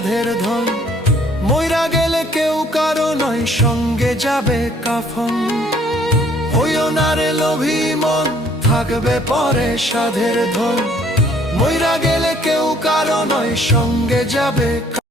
সাধের ধন। মইরা গেলে কেউ কারো নয়, সঙ্গে যাবে কাফন। হইও না রে লোভী মন, থাকবে পরে সাধের ধন। মইরা গেলে কেউ কারো নয়, সঙ্গে যাবে